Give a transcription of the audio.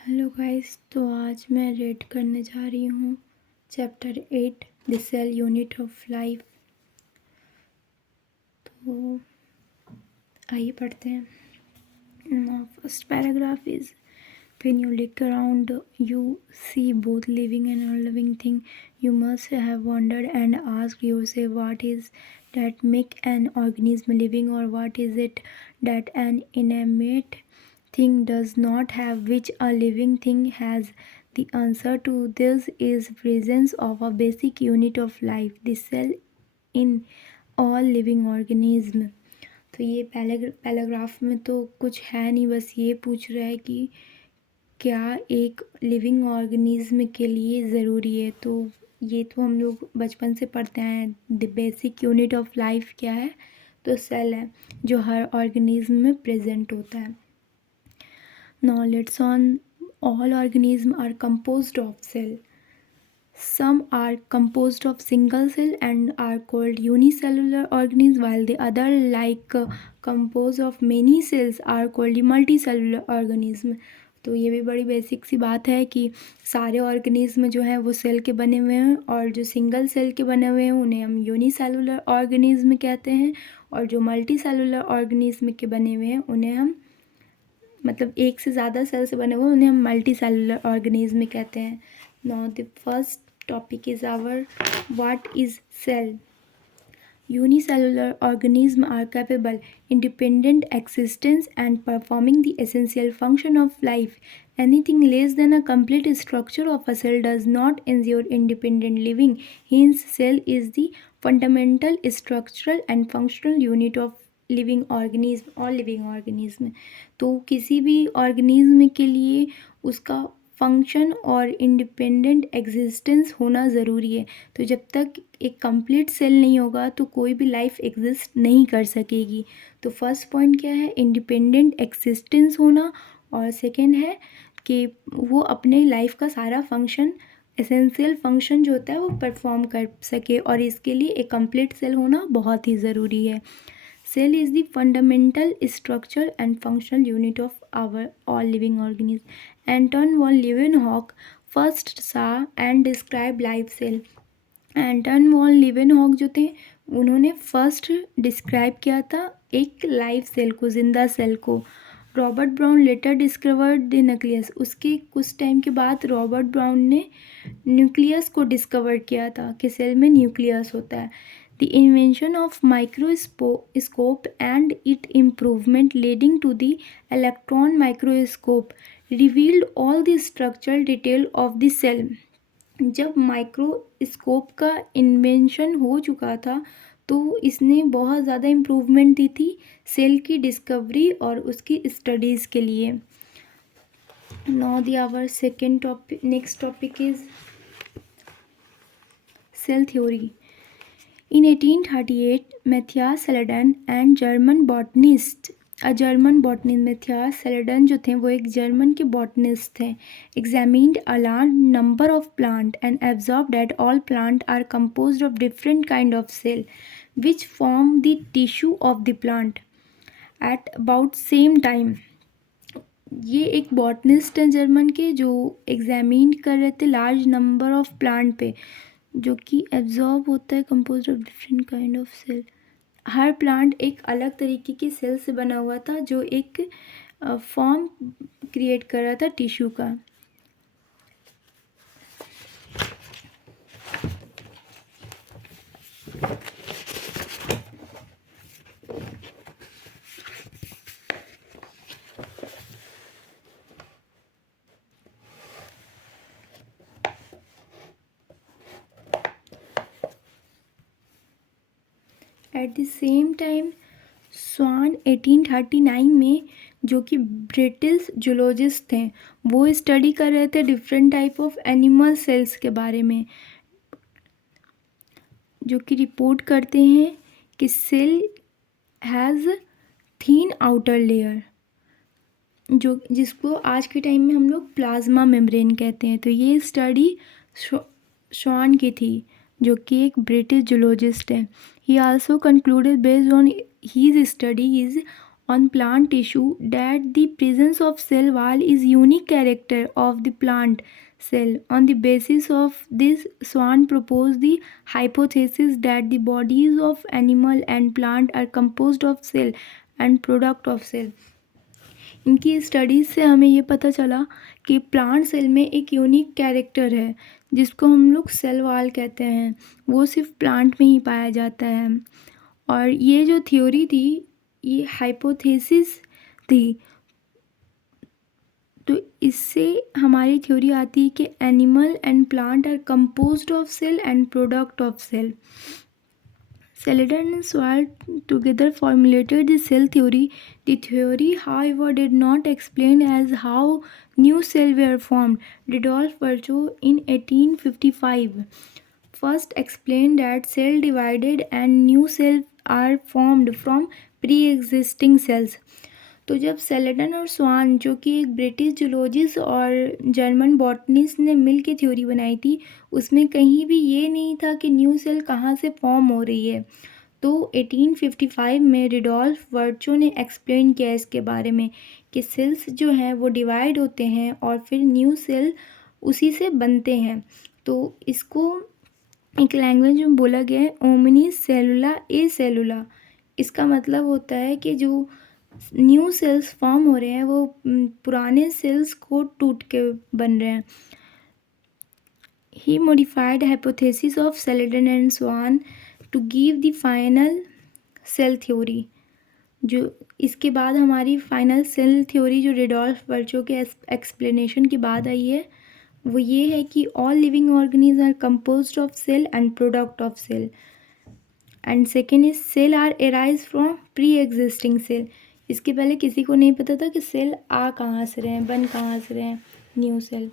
Hello guys, तो आज मैं रीड करने जा रही हूँ chapter 8 the cell unit of life. तो आइए पढ़ते हैं। First paragraph is when you look around you see both living and non-living thing. You must have wondered and asked yourself what is that make an organism living, or what is it that an inanimate thing does not have which a living thing has. The answer to this is presence of a basic unit of life, the cell, in all living organism. तो ये paragraph में तो कुछ है नहीं, बस ये पूछ रहा है कि क्या एक लिविंग ऑर्गेनिज्म के लिए ज़रूरी है। तो ये तो हम लोग बचपन से पढ़ते हैं। The basic unit of life क्या है? तो सेल है, जो हर ऑर्गेनिज्म में प्रेजेंट होता है। Now let's on. All organism are composed of cell. Some are composed of single cell and are called unicellular organisms, while the other, like composed of many cells, are called multicellular organisms. तो ये भी बड़ी basic सी बात है कि सारे organism जो हैं वो सेल के बने हुए हैं, और जो सिंगल सेल के बने हुए हैं उन्हें हम यूनिसेलुलर ऑर्गेनिज्म कहते हैं, और जो मल्टी सेलुलर ऑर्गेनिज्म के बने हुए हैं उन्हें हम, मतलब एक से ज़्यादा सेल से बने हुए, उन्हें हम मल्टी सेलुलर ऑर्गेनिज्म कहते हैं। Now the first topic is our what is cell. Unicellular organisms are capable independent existence and performing the essential function of life. Anything less than a complete structure of a cell does not ensure independent living. Hence cell is the fundamental structural and functional unit of living organism और living organism. तो किसी भी organism के लिए उसका function और independent existence होना ज़रूरी है। तो जब तक एक कंप्लीट सेल नहीं होगा तो कोई भी लाइफ एग्जिस्ट नहीं कर सकेगी। तो फर्स्ट पॉइंट क्या है? इंडिपेंडेंट एग्जिस्टेंस होना, और सेकंड है कि वो अपने लाइफ का सारा फंक्शन, एसेंशियल फंक्शन जो होता है वो परफॉर्म कर सके, और इसके लिए एक कंप्लीट सेल होना बहुत ही ज़रूरी है। Cell is the fundamental structure and functional unit of our all living organisms. Anton von Leeuwenhoek first saw and described live cell. Anton von Leeuwenhoek जो थे उन्होंने फर्स्ट डिस्क्राइब किया था एक लाइव सेल को, जिंदा सेल को। Robert Brown later discovered the nucleus. उसके कुछ टाइम के बाद रॉबर्ट ब्राउन ने न्यूक्लियस को डिस्कवर किया था कि सेल में न्यूक्लियस होता है. The invention of microscope and its improvement leading to the electron microscope revealed all the structural detail of the cell. जब माइक्रोस्कोप का इन्वेंशन हो चुका था तो इसने बहुत ज़्यादा इम्प्रूवमेंट दी थी सेल की डिस्कवरी और उसकी स्टडीज़ के लिए. Now the our second topic, next topic is cell theory. In 1838, Matthias Salada and German botanist, Matthias Salada जो थे वो एक जर्मन के botanist थे, examined a large number of plants and observed that all plants are composed of different kind of cell which form the tissue of the plant at about same time. ये एक botanist हैं German के जो examine कर रहे थे large number of plant पे, जो कि एब्जॉर्ब होता है compose of different kind of cell. हर प्लांट एक अलग तरीके के सेल से बना हुआ था जो एक फॉर्म क्रिएट कर रहा था टिश्यू का. एट द सेम टाइम स्वान 1839 में, जो कि ब्रिटिश जूलॉजिस्ट थे, वो स्टडी कर रहे थे different type of animal cells के बारे में, जो कि रिपोर्ट करते हैं कि cell has thin outer layer, जो जिसको आज के टाइम में हम लोग प्लाज्मा मेम्ब्रेन कहते हैं. तो ये स्टडी स्वान की थी जो कि एक ब्रिटिश जूलॉजिस्ट है. He also concluded based on his studies on plant tissue that the presence of cell wall is unique character of the plant cell. On the basis of this, Swan proposed the hypothesis that the bodies of animal and plant are composed of cell and product of cell. इनकी studies से हमें ये पता चला कि plant cell में एक unique character है जिसको हम लोग सेल वॉल कहते हैं, वो सिर्फ प्लांट में ही पाया जाता है। और ये जो थ्योरी थी, ये हाइपोथेसिस थी, तो इससे हमारी थ्योरी आती है कि animal and plant are composed of cell and product of cell. Celadon and Swan together formulated the cell theory. The theory, however, did not explain as how new cells were formed. Rudolf Virchow in 1855 first explained that cells divided and new cells are formed from pre-existing cells. तो जब सेलेडन और स्वान, जो कि एक British zoologist और German botanist ने मिल के theory बनाई थी, उसमें कहीं भी ये नहीं था कि न्यू सेल कहाँ से फॉर्म हो रही है। तो 1855 में रुडोल्फ वर्चो ने एक्सप्लेन किया इसके बारे में कि सेल्स जो हैं वो डिवाइड होते हैं और फिर न्यू सेल उसी से बनते हैं। तो इसको एक लैंग्वेज में बोला गया है ओमनी सेलुला ए सेलुला। इसका मतलब होता है कि जो न्यू सेल्स फॉर्म हो रहे हैं वो पुराने सेल्स को टूट के बन रहे हैं। ही modified hypothesis of Schleiden and Schwann to give the final cell theory. जो इसके बाद हमारी फाइनल सेल थ्योरी जो रुडोल्फ वर्चो के एक्सप्लेनेशन के बाद आई है, वो ये है कि all living organism are composed of cell and product of cell. And second is cell are arise from pre existing cell. इसके पहले किसी को नहीं पता था कि सेल आ कहाँ से रहे हैं, बन कहाँ से रहे हैं न्यू सेल।